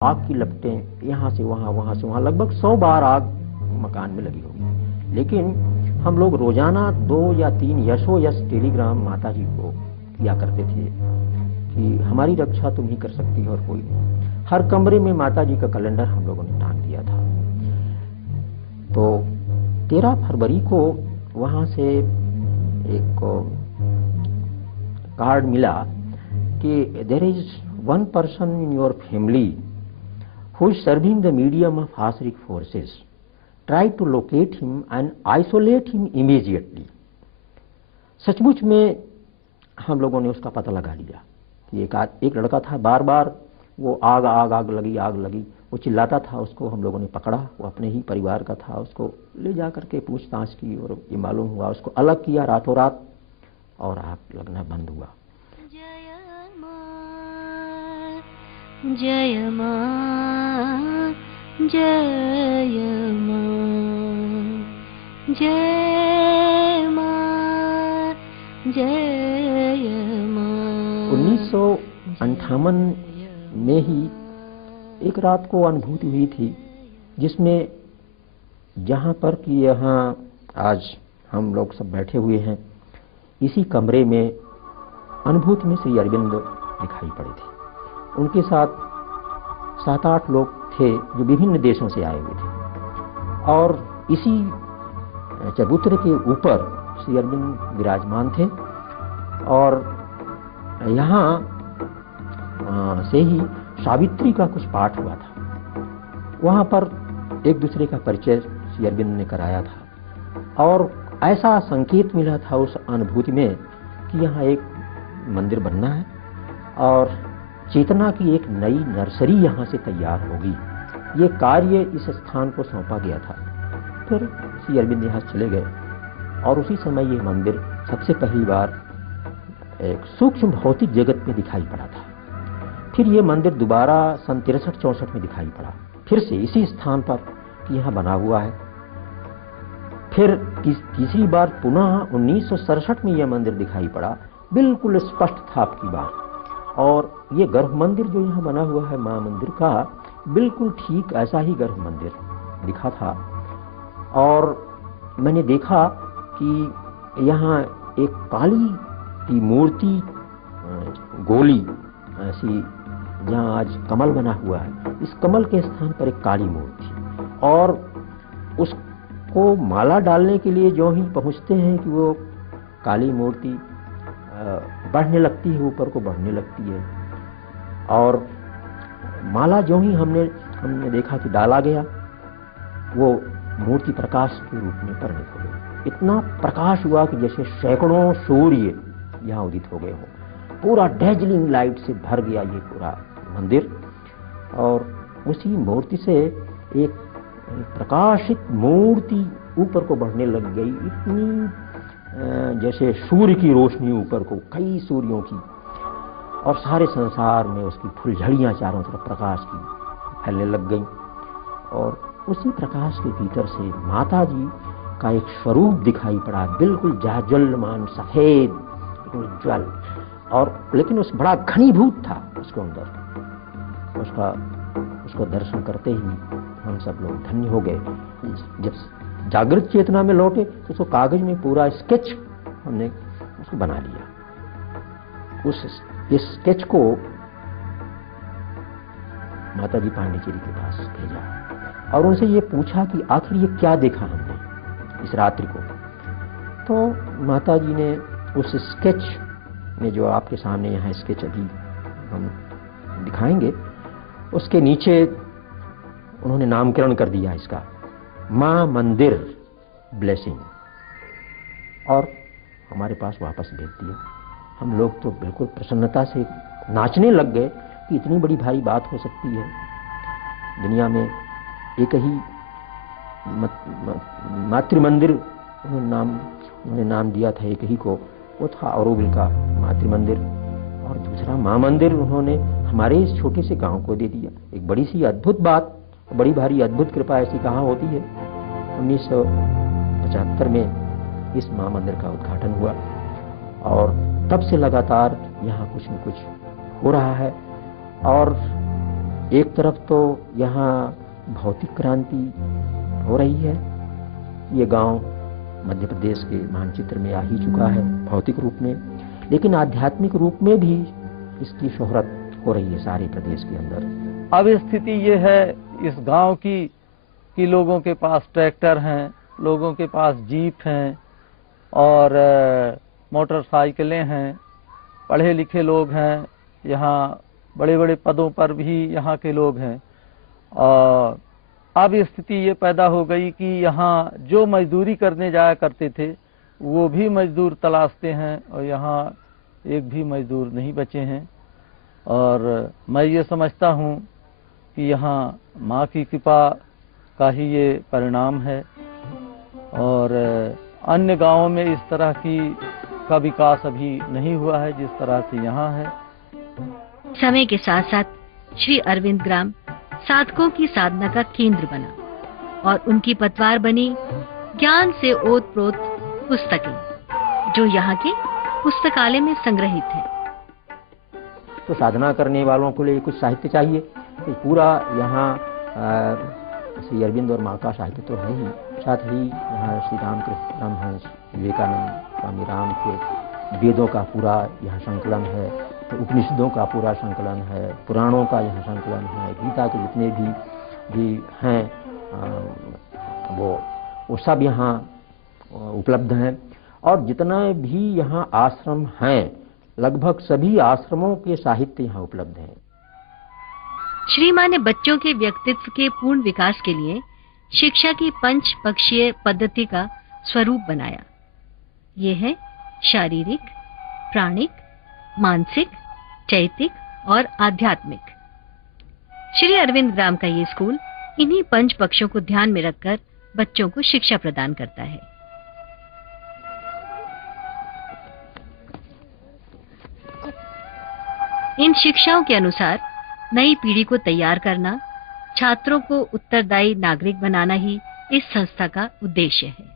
आग की लपटें यहाँ से वहाँ, वहाँ से वहाँ, लगभग 100 बार आग मकान में लगी होगी। लेकिन हम लोग रोजाना 2 या 3 यशो यश टेलीग्राम माता जी को किया करते थे कि हमारी रक्षा तुम ही कर सकती है और कोई नहीं। हर कमरे में माता जी का कैलेंडर हम लोगों ने टांग दिया था। तो 13 फरवरी को वहां से एक कार्ड मिला कि there is one person in your family who is serving the medium of Ashrik forces. Try to locate him and isolate him immediately. सचमुच में हम लोगों ने उसका पता लगा लिया कि एक लड़का था, बार बार वो आग आग आग लगी, आग लगी, वो चिल्लाता था। उसको हम लोगों ने पकड़ा, वो अपने ही परिवार का था। उसको ले जा करके पूछताछ की और ये मालूम हुआ, उसको अलग किया रातों रात और आग लगना बंद हुआ। जय मां, जय मां, जय मां, जय मां। 1958 में ही एक रात को अनुभूति हुई थी जिसमें जहां पर कि यहाँ आज हम लोग सब बैठे हुए हैं, इसी कमरे में अनुभूति में श्री अरविंद दिखाई पड़े थे। उनके साथ 7-8 लोग थे जो विभिन्न देशों से आए हुए थे और इसी चबूतरे के ऊपर श्री अरविंद विराजमान थे। और यहाँ से ही सावित्री का कुछ पाठ हुआ था। वहाँ पर एक दूसरे का परिचय श्री अरविंद ने कराया था और ऐसा संकेत मिला था उस अनुभूति में कि यहाँ एक मंदिर बनना है और चेतना की एक नई नर्सरी यहाँ से तैयार होगी। ये कार्य इस स्थान को सौंपा गया था। फिर श्री अरविंद यहाँ चले गए और उसी समय ये मंदिर सबसे पहली बार एक सूक्ष्म भौतिक जगत में दिखाई पड़ा था। फिर ये मंदिर दोबारा सन 63-64 में दिखाई पड़ा, फिर से इसी स्थान पर कि यहाँ बना हुआ है। फिर तीसरी बार पुनः 1967 में यह मंदिर दिखाई पड़ा, बिल्कुल स्पष्ट था आपकी बात। और ये गर्भ मंदिर जो यहाँ बना हुआ है मां मंदिर का, बिल्कुल ठीक ऐसा ही गर्भ मंदिर दिखा था। और मैंने देखा कि यहाँ एक काली की मूर्ति गोली ऐसी, जहाँ आज कमल बना हुआ है, इस कमल के स्थान पर एक काली मूर्ति, और उसको माला डालने के लिए जो ही पहुँचते हैं कि वो काली मूर्ति बढ़ने लगती है, ऊपर को बढ़ने लगती है। और माला जो ही हमने देखा कि डाला गया, वो मूर्ति प्रकाश के रूप में परिणत हो गई। इतना प्रकाश हुआ कि जैसे सैकड़ों सूर्य यहाँ उदित हो गए हों। पूरा डैजलिंग लाइट से भर गया ये पूरा मंदिर। और उसी मूर्ति से एक प्रकाशित मूर्ति ऊपर को बढ़ने लग गई, इतनी जैसे सूर्य की रोशनी ऊपर को, कई सूर्यों की, और सारे संसार में उसकी फुलझड़ियां चारों तरफ प्रकाश की फैलने लग गई। और उसी प्रकाश के भीतर से माता जी का एक स्वरूप दिखाई पड़ा, बिल्कुल जाज्वल्यमान सफेद, उज्ज्वल, और लेकिन उस बड़ा घनीभूत था उसके अंदर। उसको दर्शन करते ही हम सब लोग धन्य हो गए। जब जागृत चेतना में लौटे तो उसको कागज में पूरा स्केच हमने उसको बना लिया। इस स्केच को माता जी पांडिचेरी के पास भेजा और उनसे ये पूछा कि आखिर ये क्या देखा हमने इस रात्रि को। तो माता जी ने उस स्केच में, जो आपके सामने यहाँ स्केच अभी हम दिखाएंगे, उसके नीचे उन्होंने नामकरण कर दिया इसका, मां मंदिर ब्लेसिंग, और हमारे पास वापस भेज दिया। हम लोग तो बिल्कुल प्रसन्नता से नाचने लग गए कि इतनी बड़ी भारी बात हो सकती है। दुनिया में एक ही मातृ मंदिर उन्होंने नाम दिया था, एक ही को, वो था औरोविल का मातृ मंदिर, और दूसरा मां मंदिर उन्होंने हमारे इस छोटे से गांव को दे दिया। एक बड़ी सी अद्भुत बात, बड़ी भारी अद्भुत कृपा ऐसी कहाँ होती है। 1975 में इस मां मंदिर का उद्घाटन हुआ और तब से लगातार यहाँ कुछ न कुछ हो रहा है। और एक तरफ तो यहाँ भौतिक क्रांति हो रही है, ये गांव मध्य प्रदेश के मानचित्र में आ ही चुका है भौतिक रूप में, लेकिन आध्यात्मिक रूप में भी इसकी शोहरत हो रही है सारे प्रदेश के अंदर। अब स्थिति ये है इस गांव की कि लोगों के पास ट्रैक्टर हैं, लोगों के पास जीप हैं और मोटरसाइकिलें हैं, पढ़े लिखे लोग हैं, यहाँ बड़े बड़े पदों पर भी यहाँ के लोग हैं। और अब स्थिति ये पैदा हो गई कि यहाँ जो मजदूरी करने जाया करते थे वो भी मजदूर तलाशते हैं और यहाँ एक भी मजदूर नहीं बचे हैं। और मैं ये समझता हूँ कि यहाँ माँ की कृपा का ही ये परिणाम है और अन्य गांवों में इस तरह का विकास अभी नहीं हुआ है जिस तरह से यहाँ है। समय के साथ साथ श्री अरविंद ग्राम साधकों की साधना का केंद्र बना और उनकी पतवार बनी ज्ञान से ओत-प्रोत पुस्तकें जो यहाँ के पुस्तकालय में संग्रहित है। तो साधना करने वालों के लिए कुछ साहित्य चाहिए, तो पूरा यहाँ श्री अरविंद और माँ का साहित्य तो है ही, साथ ही यहाँ श्री रामकृष्ण परमहंस, विवेकानंद, स्वामी राम के वेदों का पूरा यहाँ संकलन है, तो उपनिषदों का पूरा संकलन है, पुराणों का यहाँ संकलन है, गीता के जितने भी हैं वो सब यहाँ उपलब्ध हैं। और जितना भी यहाँ आश्रम हैं लगभग सभी आश्रमों के साहित्य यहाँ उपलब्ध हैं। श्री माँ ने बच्चों के व्यक्तित्व के पूर्ण विकास के लिए शिक्षा की पंच पक्षीय पद्धति का स्वरूप बनाया। ये है शारीरिक, प्राणिक, मानसिक, चैतिक और आध्यात्मिक। श्री अरविंद ग्राम का ये स्कूल इन्हीं पंच पक्षों को ध्यान में रखकर बच्चों को शिक्षा प्रदान करता है। इन शिक्षाओं के अनुसार नई पीढ़ी को तैयार करना, छात्रों को उत्तरदायी नागरिक बनाना ही इस संस्था का उद्देश्य है।